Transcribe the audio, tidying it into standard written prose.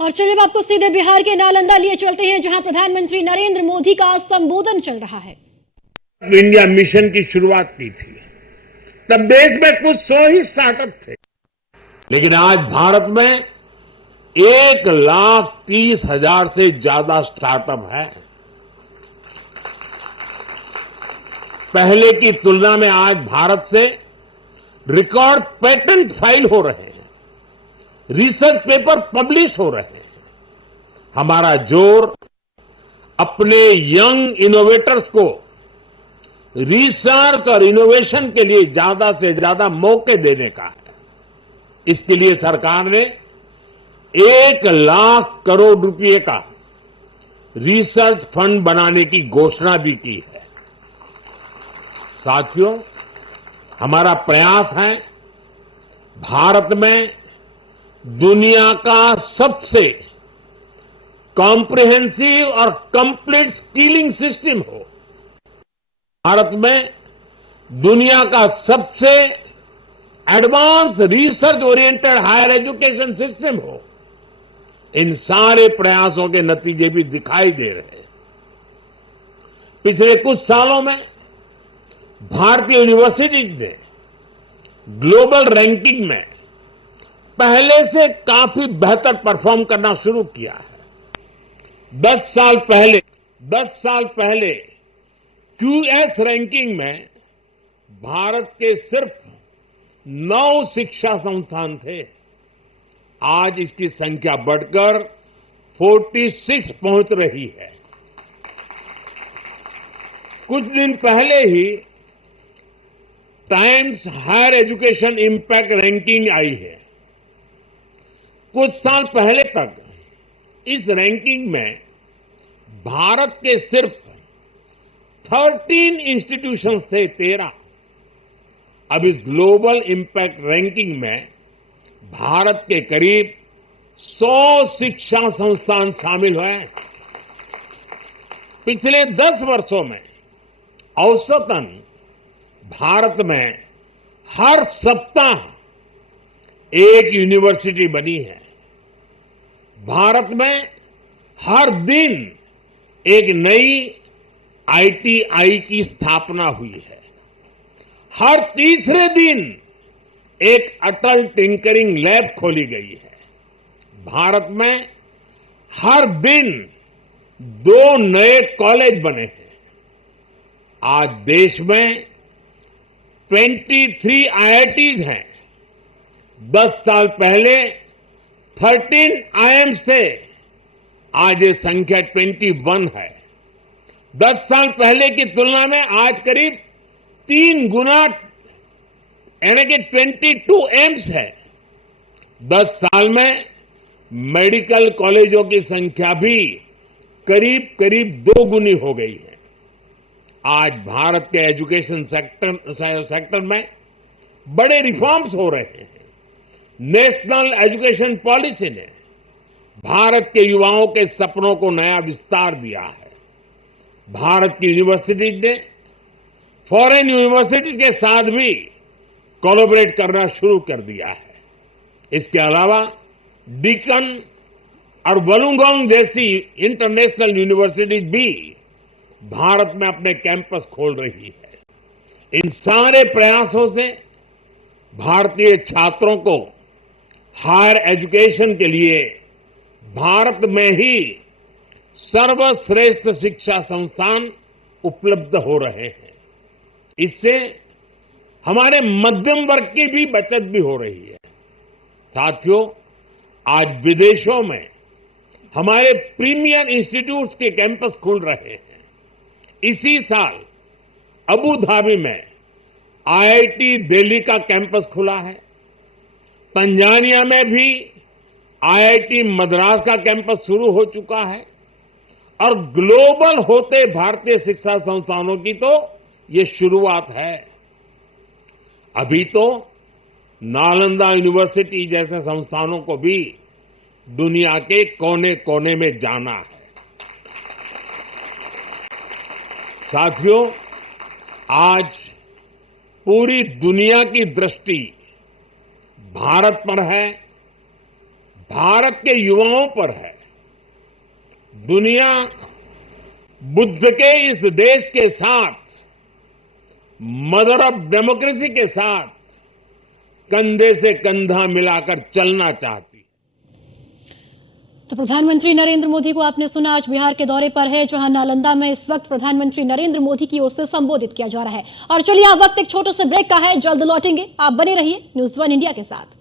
और चलिए अब आपको सीधे बिहार के नालंदा लिए चलते हैं, जहां प्रधानमंत्री नरेंद्र मोदी का संबोधन चल रहा है। इंडिया मिशन की शुरुआत की थी, तब देश में कुछ 100 ही स्टार्टअप थे, लेकिन आज भारत में 1,30,000 से ज्यादा स्टार्टअप है। पहले की तुलना में आज भारत से रिकॉर्ड पेटेंट फाइल हो रहे हैं, रिसर्च पेपर पब्लिश हो रहे हैं। हमारा जोर अपने यंग इनोवेटर्स को रिसर्च और इनोवेशन के लिए ज्यादा से ज्यादा मौके देने का है। इसके लिए सरकार ने 1,00,000 करोड़ रुपए का रिसर्च फंड बनाने की घोषणा भी की है। साथियों, हमारा प्रयास है भारत में दुनिया का सबसे कॉम्प्रिहेंसिव और कंप्लीट स्किलिंग सिस्टम हो, भारत में दुनिया का सबसे advance research oriented higher education system हो। इन सारे प्रयासों के नतीजे भी दिखाई दे रहे हैं। पिछले कुछ सालों में भारतीय यूनिवर्सिटीज ने ग्लोबल रैंकिंग में पहले से काफी बेहतर परफॉर्म करना शुरू किया है। 10 साल पहले क्यूएस रैंकिंग में भारत के सिर्फ 9 शिक्षा संस्थान थे। आज इसकी संख्या बढ़कर 46 पहुंच रही है। कुछ दिन पहले ही Times Higher Education impact ranking आई है। कुछ साल पहले तक इस रैंकिंग में भारत के सिर्फ 13 इंस्टीट्यूशंस थे, 13। अब इस ग्लोबल इंपैक्ट रैंकिंग में भारत के करीब 100 शिक्षा संस्थान शामिल हुए। पिछले 10 वर्षों में औसतन भारत में हर सप्ताह एक यूनिवर्सिटी बनी है। भारत में हर दिन एक नई आईटीआई की स्थापना हुई है। हर तीसरे दिन एक अटल टिंकरिंग लैब खोली गई है। भारत में हर दिन 2 नए कॉलेज बने हैं। आज देश में 23 आईआईटीज हैं। 10 साल पहले 13 आईएम्स थे, आज ये संख्या 21 है। 10 साल पहले की तुलना में आज करीब 3 गुना यानी कि 22 एम्स है। 10 साल में मेडिकल कॉलेजों की संख्या भी करीब 2 गुनी हो गई है। आज भारत के एजुकेशन सेक्टर में बड़े रिफॉर्म्स हो रहे हैं। नेशनल एजुकेशन पॉलिसी ने भारत के युवाओं के सपनों को नया विस्तार दिया है। भारत की यूनिवर्सिटीज ने फॉरेन यूनिवर्सिटीज के साथ भी कोलैबोरेट करना शुरू कर दिया है। इसके अलावा डीकन और वुलुंगोंग जैसी इंटरनेशनल यूनिवर्सिटीज भी भारत में अपने कैंपस खोल रही है। इन सारे प्रयासों से भारतीय छात्रों को हायर एजुकेशन के लिए भारत में ही सर्वश्रेष्ठ शिक्षा संस्थान उपलब्ध हो रहे हैं। इससे हमारे मध्यम वर्ग की भी बचत भी हो रही है। साथियों, आज विदेशों में हमारे प्रीमियर इंस्टीट्यूट्स के कैंपस खुल रहे हैं। इसी साल अबू धाबी में आईआईटी दिल्ली का कैंपस खुला है। तंजानिया में भी आईआईटी मद्रास का कैंपस शुरू हो चुका है। और ग्लोबल होते भारतीय शिक्षा संस्थानों की तो ये शुरुआत है। अभी तो नालंदा यूनिवर्सिटी जैसे संस्थानों को भी दुनिया के कोने कोने में जाना है। साथियों, आज पूरी दुनिया की दृष्टि भारत पर है। भारत के युवाओं पर है। दुनिया बुद्ध के इस देश के साथ, मदर ऑफ डेमोक्रेसी के साथ कंधे से कंधा मिलाकर चलना चाहती है। तो प्रधानमंत्री नरेंद्र मोदी को आपने सुना, आज बिहार के दौरे पर है, जहां नालंदा में इस वक्त प्रधानमंत्री नरेंद्र मोदी की ओर से संबोधित किया जा रहा है। और चलिए अब वक्त एक छोटे से ब्रेक का है, जल्द लौटेंगे। आप बने रहिए न्यूज़ 1 इंडिया के साथ।